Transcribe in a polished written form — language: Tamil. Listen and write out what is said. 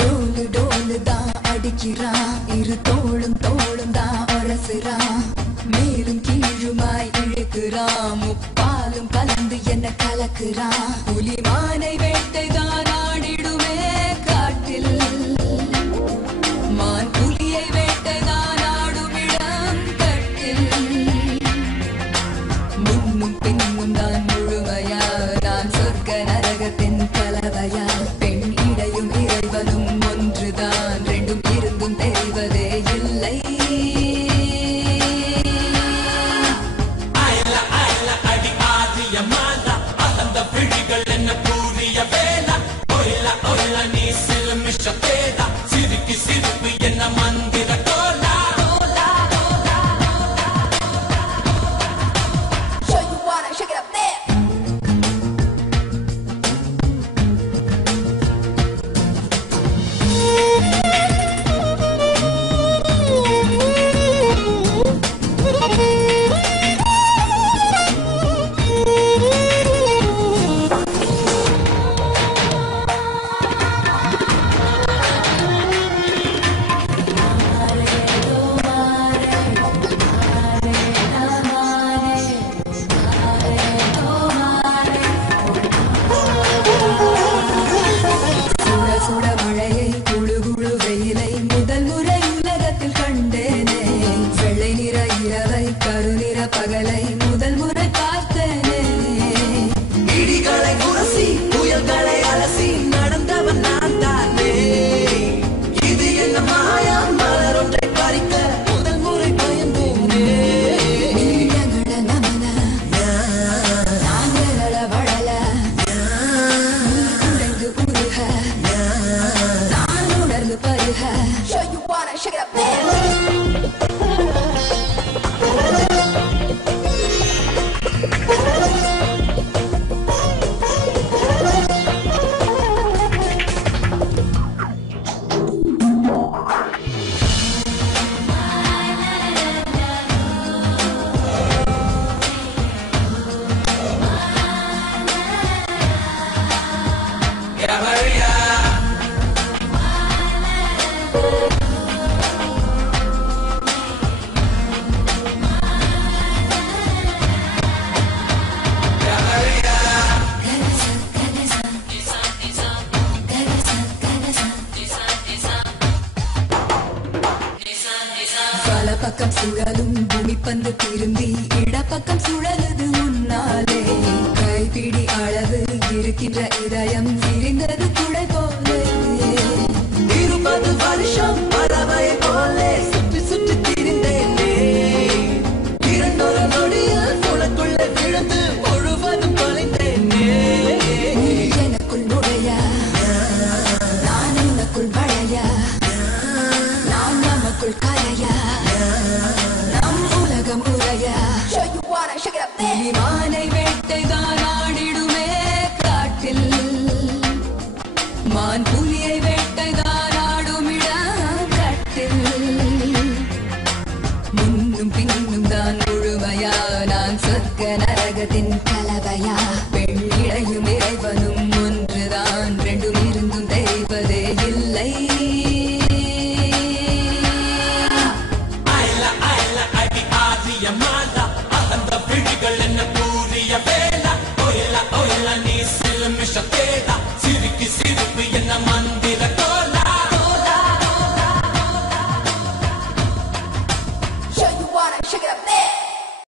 டோலு டோலு தான் அடிக்கிறான், இரு தோளும் தோளும் தான் உரசுறான், மேலும் கீழுமாய் இழுக்கிறான், முப்பாலும் கலந்து என்ன கலக்குறான். புலிமானை வேட்டை தான் ஆடிடுமே காட்டில், மான் புலியை வேட்டை தான் ஆடுமிடம் கட்டில். முன்னும் பின்னும் தான் முழுமையா, நான் சொர்க்க நரகத்தின் கலவையா. பெண் இடையும் இறைவனும் ஒன்றுதான், ரெண்டும் இருந்தும் தெரிவதே இல்லை. கருநிற பகலை முதல் முறை பார்த்தேனே, இடிகளை உரசி புயல்களை அலசி நடந்தவன் நான் தானே. இது என்ன மாயா, மலர் ஒன்றை பறிக்க முதல் முறை பயந்தேனே. நீங்கள நமன நாங்கள வளல, உடைந்து உருக நான் உணர்ந்து பருக. Show you wanna shake it up there. பக்கம் சுழலும் பூமி பந்து திரும்பி இடப்பக்கம் சுழலுது முன்னாலே. கைப்பிடி அளவு இருக்கின்ற இதயம் விரிந்தது குடை போலே. 20 வருஷம் பறவை போலே சுற்றி சுற்றி திரிந்தேனே. இரண்டொரு நொடியில் உனக்குள்ளே விழுந்து முழுவதும் தொலைந்தேனே. எனக்குள் நுழைய நான் உனக்குள் வளைய, நான் நமக்குள் கலைய, நம் உலகம் உரைய. புலிமானை வேட்டை தான் ஆடிடுமே காட்டில், மான் புலியை வேட்டை தான் ஆடுமிடம் கட்டில். முன்னும் பின்னும் தான் முழுமையா, நான் சொர்க்க நரகத்தின் கலவையா. பெண் இடையும் இறைவனும் ஒன்றுதான், ரெண்டும் இருந்தும் தெரிவதே இல்லை. Mala, anda, vidigal, en la puria vela. Oila, oila, ni se le me chateta.